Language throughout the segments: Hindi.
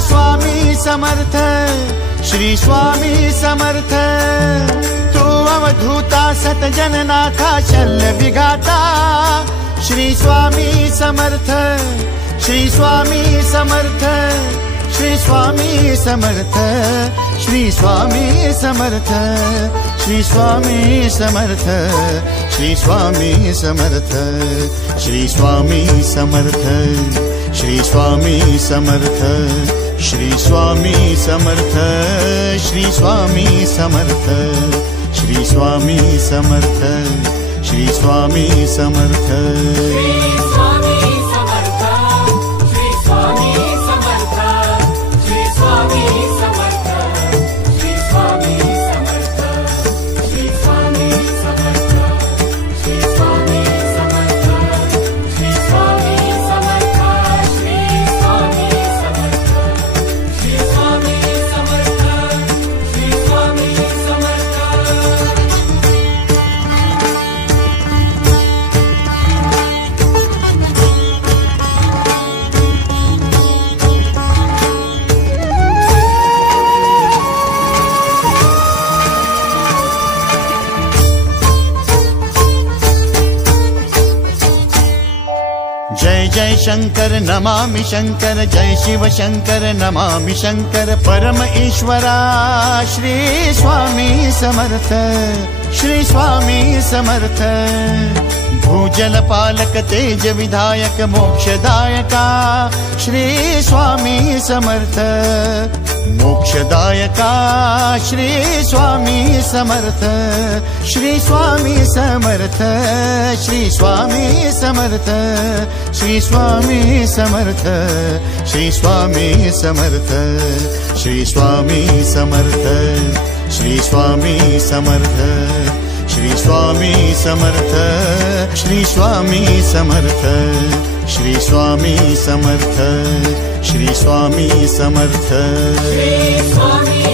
स्वामी समर्थ, श्री स्वामी समर्थ। तू अवधूता सतजननाथा शल्य विघाता, श्री स्वामी समर्थ, श्री स्वामी समर्थ, श्री स्वामी समर्थ, श्री स्वामी समर्थ, श्री स्वामी समर्थ, श्री स्वामी समर्थ, श्री स्वामी समर्थ, श्री स्वामी समर्थ, श्री स्वामी समर्थ, श्री स्वामी समर्थ, श्री स्वामी समर्थ, श्री स्वामी समर्थ। जय शंकर नमामि शंकर, जय शिव शंकर नमामि शंकर। परम ईश्वरा श्री स्वामी समर्थ, श्री स्वामी समर्थ। भूजल पालक तेज विधायक मोक्षदायका, श्री स्वामी समर्थ। मोक्षदायका श्री स्वामी समर्थ, श्री स्वामी समर्थ, श्री स्वामी समर्थ, श्री स्वामी समर्थ, श्री स्वामी समर्थ, श्री स्वामी समर्थ, श्री स्वामी समर्थ, श्री स्वामी समर्थ, श्री स्वामी समर्थ, श्री स्वामी समर्थ, श्री स्वामी समर्थ। श्री स्वामी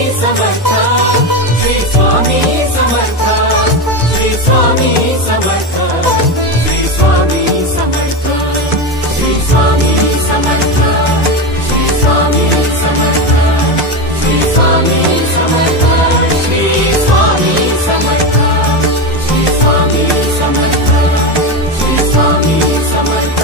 समर्थ, श्री स्वामी समर्थ, श्री स्वामी समर्थ, श्री स्वामी समर्थ, श्री स्वामी समर्थ, श्री स्वामी समर्थ, श्री स्वामी समर्थ, श्री स्वामी समर्थ, श्री स्वामी समर्थ, श्री स्वामी समर्थ।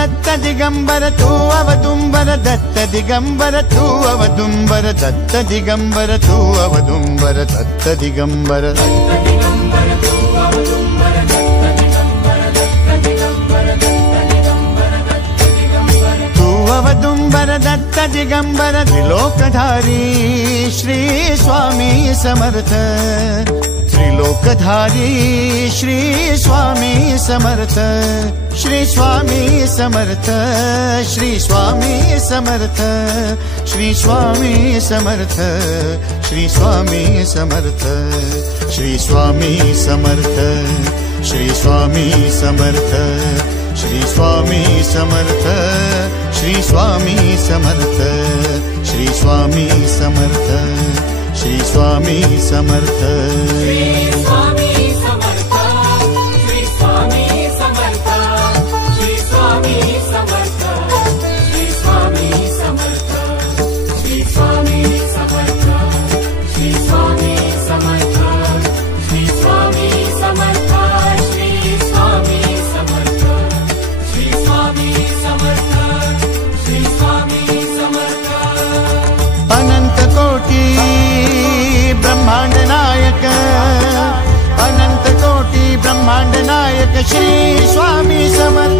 दत्त दिगंबर तू अवदुंबर दत्त दिगंबर तू अवदुंबर दत्त दिगंबर तू अवदुंबर दत्त दिगंबर। तू अवदुंबर दत्त दिगंबर त्रिलोकधारी श्री स्वामी समर्थ। त्रिलोकधारी श्री स्वामी समर्थ, श्री स्वामी समर्थ, श्री स्वामी समर्थ, श्री स्वामी समर्थ, श्री स्वामी समर्थ, श्री स्वामी समर्थ, श्री स्वामी समर्थ, श्री स्वामी समर्थ, श्री स्वामी समर्थ, श्री स्वामी समर्थ, श्री स्वामी समर्थ। श्री स्वामी समर्थ, श्री स्वामी समर्थ, श्री स्वामी समर्थ, श्री स्वामी समर्थ, श्री स्वामी समर्थ, श्री स्वामी समर्थ, श्री स्वामी समर्थ, श्री स्वामी समर्थ, श्री स्वामी समर्थ, श्री स्वामी समर्थ। अनंत कोटि ब्रह्मांड नायक, अनंत कोटि ब्रह्मांड नायक श्री स्वामी समर्थ।